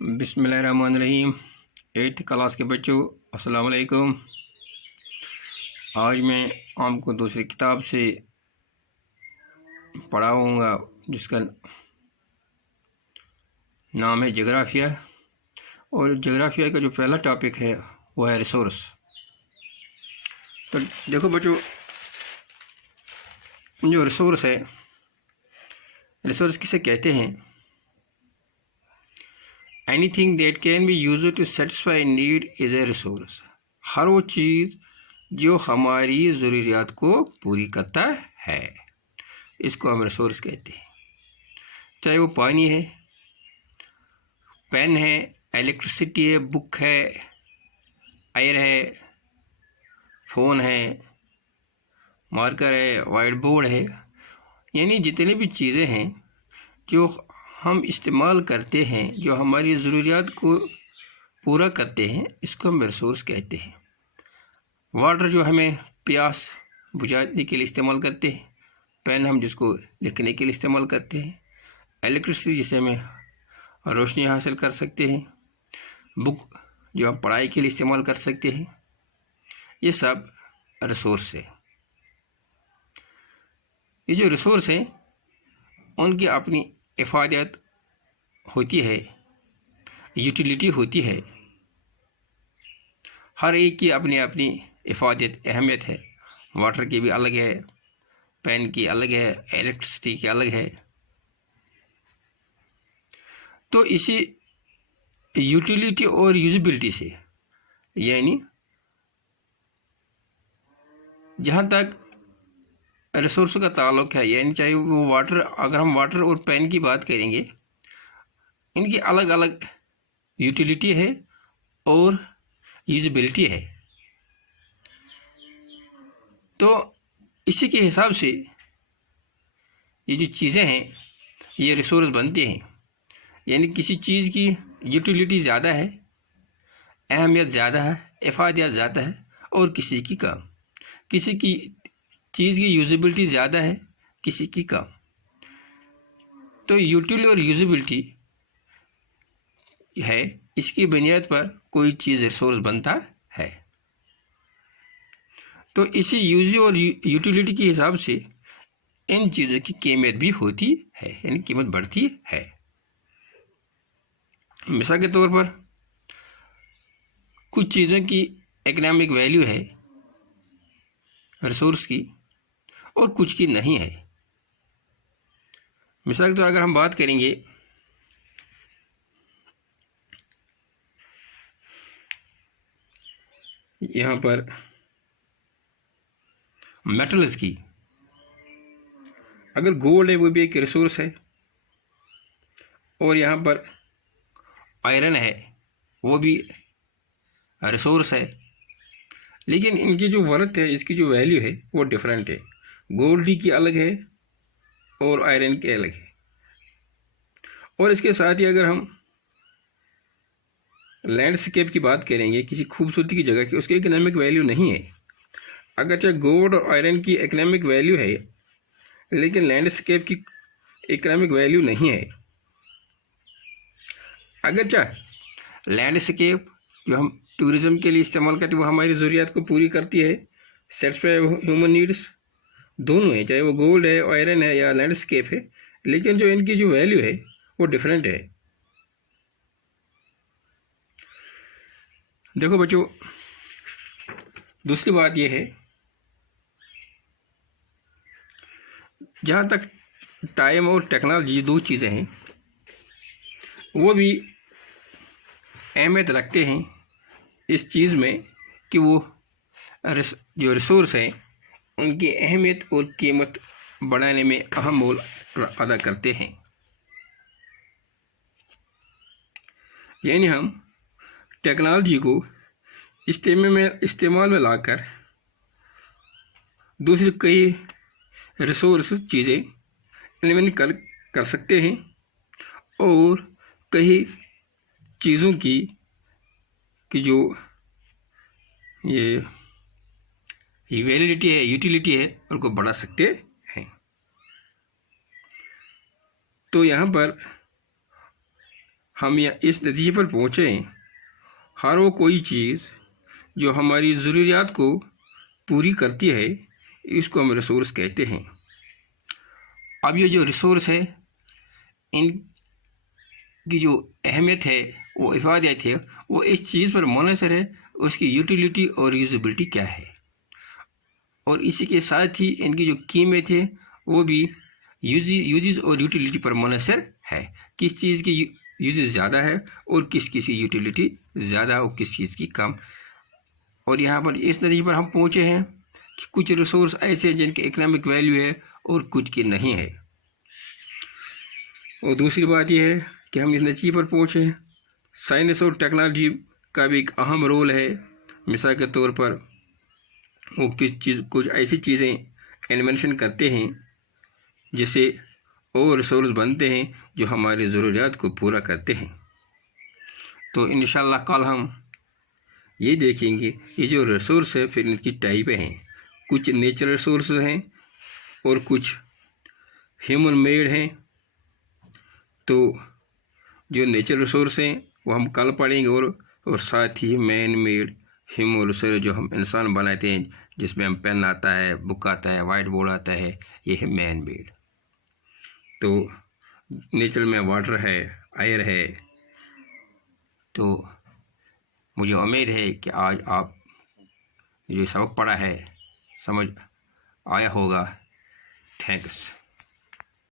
بسم اللہ الرحمن الرحیم۔ 8th کلاس کے بچوں السلام علیکم۔ آج میں آپ کو دوسری کتاب سے پڑھاؤں گا جس کا نام ہے جغرافیہ، اور جغرافیہ کا جو پہلا ٹاپک ہے وہ ہے ریسورس۔ تو دیکھو بچوں، جو ریسورس ہے، ریسورس کسے کہتے ہیں؟ Anything that can be used to satisfy a need is a resource۔ ہر وہ چیز جو ہماری ضروریات کو پوری کرتا ہے اس کو ہم ریسورس کہتے ہیں، چاہے وہ پانی ہے، پین ہے، الیکٹریسٹی ہے، بک ہے، ایئر ہے، فون ہے، مارکر ہے، وائٹ بورڈ ہے، یعنی جتنے بھی چیزیں ہیں جو ہم استعمال کرتے ہیں، جو ہماری ضروریات کو پورا کرتے ہیں، اس کو ہم ریسورس کہتے ہیں۔ واٹر جو ہمیں پیاس بجھانے کے لیے استعمال کرتے ہیں، پین ہم جس کو لکھنے کے لیے استعمال کرتے ہیں، الیکٹریسٹی جسے ہمیں روشنی حاصل کر سکتے ہیں، بک جو ہم پڑھائی کے لیے استعمال کر سکتے ہیں، یہ سب ریسورس ہے۔ یہ جو ریسورس ہیں ان کی اپنی افادیت ہوتی ہے، یوٹیلیٹی ہوتی ہے، ہر ایک کی اپنی اپنی افادیت اہمیت ہے۔ واٹر کی بھی الگ ہے، پین کی الگ ہے، الیکٹریسٹی کی الگ ہے۔ تو اسی یوٹیلیٹی اور یوزیبلٹی سے، یعنی جہاں تک ریسورس کا تعلق ہے، یعنی چاہے وہ واٹر، اگر ہم واٹر اور پین کی بات کریں گے، ان کی الگ الگ یوٹیلیٹی ہے اور یوزیبلٹی ہے۔ تو اسی کے حساب سے یہ جو چیزیں ہیں یہ ریسورس بنتے ہیں، یعنی کسی چیز کی یوٹیلیٹی زیادہ ہے، اہمیت زیادہ ہے، افادیت زیادہ ہے، اور کسی کی کم۔ کسی کی چیز کی یوزیبلٹی زیادہ ہے، کسی کی کم۔ تو یوٹیلیٹی اور یوزیبلٹی ہے، اس کی بنیاد پر کوئی چیز ریسورس بنتا ہے۔ تو اسی یوزی اور یوٹیلیٹی کے حساب سے ان چیزوں کی قیمت بھی ہوتی ہے، یعنی قیمت بڑھتی ہے۔ مثال کے طور پر کچھ چیزوں کی اکنامک ویلیو ہے ریسورس کی، اور کچھ کی نہیں ہے۔ مثال کے طور پر اگر ہم بات کریں گے یہاں پر میٹلز کی، اگر گولڈ ہے وہ بھی ایک ریسورس ہے، اور یہاں پر آئرن ہے وہ بھی ریسورس ہے، لیکن ان کی جو ورتھ ہے، اس کی جو ویلیو ہے وہ ڈیفرنٹ ہے۔ گولڈ کی الگ ہے اور آئرن کی الگ ہے۔ اور اس کے ساتھ ہی اگر ہم لینڈسکیپ کی بات کریں گے، کسی خوبصورتی کی جگہ کی، اس کی اکنامک ویلیو نہیں ہے۔ اگرچہ گولڈ اور آئرن کی اکنامک ویلیو ہے، لیکن لینڈسکیپ کی اکنامک ویلیو نہیں ہے۔ اگرچہ لینڈسکیپ جو ہم ٹورزم کے لیے استعمال کرتے ہیں وہ ہماری ضروریات کو پوری کرتی ہے، سیٹسفائی ہیومن نیڈس دونوں ہیں، چاہے وہ گولڈ ہے، آئرن ہے یا لینڈسکیپ ہے، لیکن جو ان کی جو ویلیو ہے وہ ڈیفرنٹ ہے۔ دیکھو بچوں، دوسری بات یہ ہے، جہاں تک ٹائم اور ٹیکنالوجی دو چیزیں ہیں، وہ بھی اہمیت رکھتے ہیں اس چیز میں کہ وہ جو ریسورس ہیں ان کی اہمیت اور قیمت بڑھانے میں اہم رول ادا کرتے ہیں۔ یعنی ہم ٹیکنالوجی کو استعمال میں لا کر دوسری کئی ریسورس چیزیں ایلیمنٹ کر سکتے ہیں، اور کئی چیزوں کی جو یہ ویلیڈیٹی ہے، یوٹیلیٹی ہے، ان کو بڑھا سکتے ہیں۔ تو یہاں پر ہم اس نتیجے پر پہنچیں ہر وہ کوئی چیز جو ہماری ضروریات کو پوری کرتی ہے اس کو ہم ریسورس کہتے ہیں۔ اب یہ جو ریسورس ہے ان کی جو اہمیت ہے، وہ افادیت ہے، وہ اس چیز پر منحصر ہے اس کی یوٹیلیٹی اور یوزیبلٹی کیا ہے، اور اسی کے ساتھ ہی ان کی جو قیمت ہے وہ بھی یوزز اور یوٹیلیٹی پر منحصر ہے، کس چیز کی یوزز زیادہ ہے اور کس کی یوٹیلیٹی زیادہ اور کس چیز کی کم۔ اور یہاں پر اس نتیجے پر ہم پہنچے ہیں کہ کچھ ریسورس ایسے ہیں جن کی اکنامک ویلیو ہے اور کچھ کی نہیں ہے۔ اور دوسری بات یہ ہے کہ ہم اس نتیجے پر پہنچے سائنس اور ٹیکنالوجی کا بھی ایک اہم رول ہے۔ مثال کے طور پر وہ کچھ ایسی چیزیں انوینشن کرتے ہیں جس سے اور ریسورس بنتے ہیں جو ہماری ضروریات کو پورا کرتے ہیں۔ تو انشاءاللہ کل ہم یہ دیکھیں گے یہ جو ریسورس ہے پھر ان کی ٹائپیں ہیں، کچھ نیچرل ریسورسز ہیں اور کچھ ہیومن میڈ ہیں۔ تو جو نیچرل ریسورس ہیں وہ ہم کل پڑھیں گے، اور ساتھ ہی مین میڈ ہیومن ریسورس جو ہم انسان بناتے ہیں، جس میں ہم پین آتا ہے، بک آتا ہے، وائٹ بورڈ آتا ہے، یہ ہے مین میڈ۔ تو نیچرل میں واٹر ہے، ایئر ہے۔ تو مجھے امید ہے کہ آج آپ جو سبق پڑھا ہے سمجھ آیا ہوگا۔ تھینکس۔